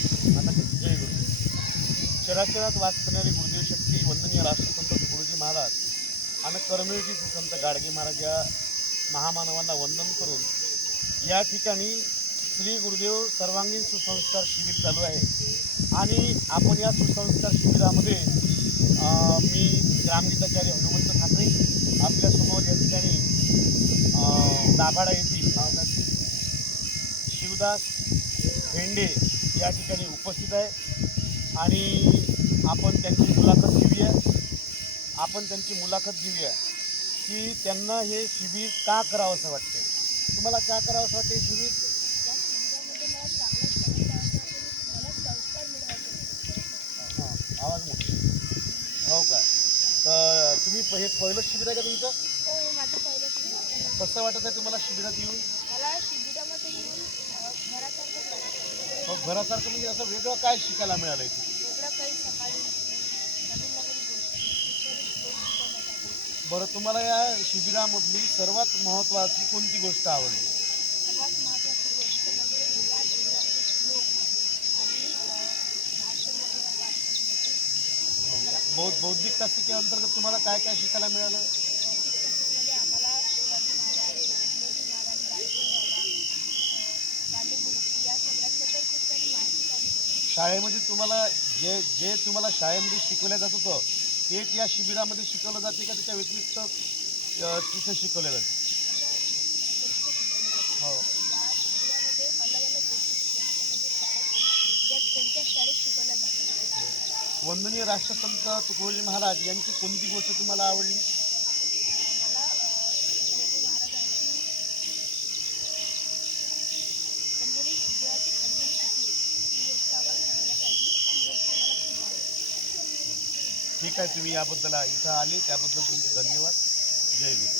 आता जय गुरु. चराचरात वास करणारी गुरुदेव शक्ती वंदनीय राष्ट्रसंत गुरुजी महाराज आणि कर्मयोगी संत गाडगे महाराज या महामानवांना वंदन करून या ठिकाणी श्री गुरुदेव सर्वांगीण सुसंस्कार शिबिर चालू आहे. आणि आपण या सुसंस्कार शिबिरामध्ये मी ग्रामगीताचार्य हनुमंत ठाकरे आपल्यासमोर या ठिकाणी दाभाडा येथील नाव शिवदास भेंडे या ठिकाणी उपस्थित आहे. आणि आपण त्यांची मुलाखत घेऊया. आपण त्यांची मुलाखत घेऊया. की त्यांना हे शिबिर का करावं असं वाटते तुम्हाला का करावं असं वाटते शिबिर. हां आवाज मोठा. हो का? तर तुम्ही हे पहिलं शिबिर आहे का तुमचं? हो. कसं वाटत आहे तुम्हाला शिबिरात येऊन? घरासारखं म्हणजे असं वेगळं काय शिकायला मिळालं इथे? वेगळं काही सकाळी उठून नवीन नवीन गोष्टी शिकवणे श्लोक शिकवण्यात आले बरं तुम्हाला या शिबिरामधली सर्वात महत्त्वाची कोणती गोष्ट आवडली? सर्वात महत्त्वाची गोष्ट म्हणजे या शिबिरामध्ये श्लोक आणि अ, भाषण वगैरे पाठ करण्याची मला बौद्ध बौद्धिक तासिकेअंतर्गत तुम्हाला काय काय शिकायला मिळालं? शाळेमध्ये तुम्हाला जे जे तुम्हाला शाळेमध्ये शिकवलं जात होतं तेच या शिबिरामध्ये शिकवलं जाते का? त्याच्या व्यतिरिक्त तिथं शिकवलं जाते. हो. जातात वंदनीय राष्ट्रसंत तुकडोजी महाराज यांची कोणती गोष्ट तुम्हाला आवडली? ठीक आहे तुम्ही याबद्दल इथं आले त्याबद्दल तुमचे धन्यवाद. जय गुरु.